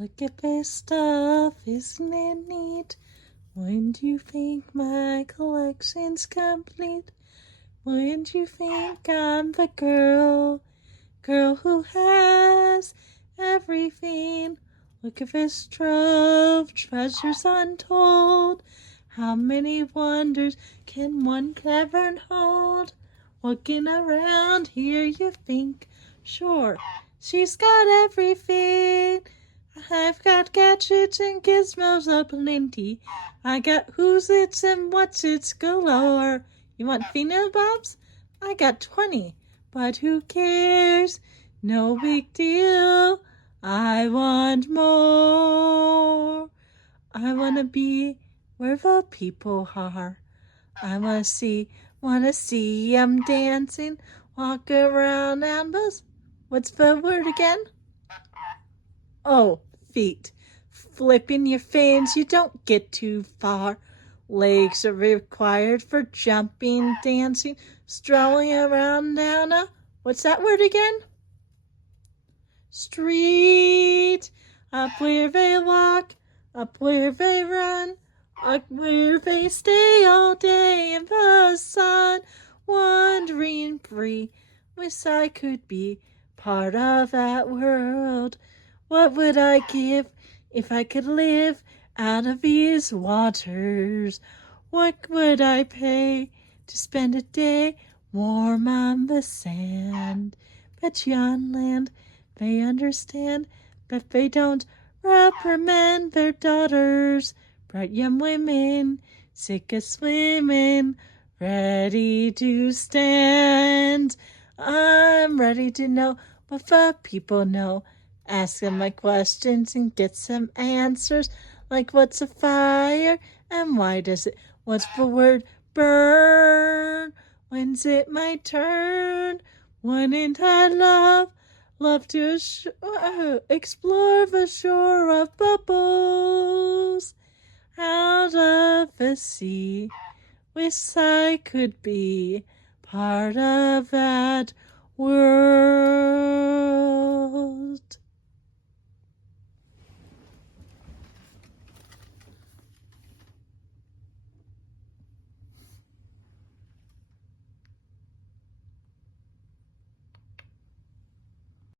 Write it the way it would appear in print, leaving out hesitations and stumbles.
Look at this stuff, isn't it neat? Wouldn't you think my collection's complete? Wouldn't you think I'm the girl who has everything? Look at this trove, treasures untold. How many wonders can one cavern hold? Looking around here you think, sure, she's got everything. I've got gadgets and gizmos aplenty. I got who's its and what's its galore. You want female bobs? I got 20, but who cares? No big deal. I want more. I wanna be where the people are. I wanna see 'em dancing, walk around ambos. What's the word again? Oh, feet. Flipping your fins, you don't get too far. Legs are required for jumping, dancing, strolling around down a, what's that word again? Street. Up where they walk, up where they run, up where they stay all day in the sun, wandering free. Wish I could be part of that world. What would I give if I could live out of these waters? What would I pay to spend a day warm on the sand? Bet you on land they understand, but they don't reprimand their daughters. Bright young women, sick of swimming, ready to stand. I'm ready to know what the people know. Ask them my questions and get some answers, like what's a fire and why does it? What's the word burn? When's it my turn? Wouldn't I love to explore the shore of bubbles out of the sea? Wish I could be part of that world.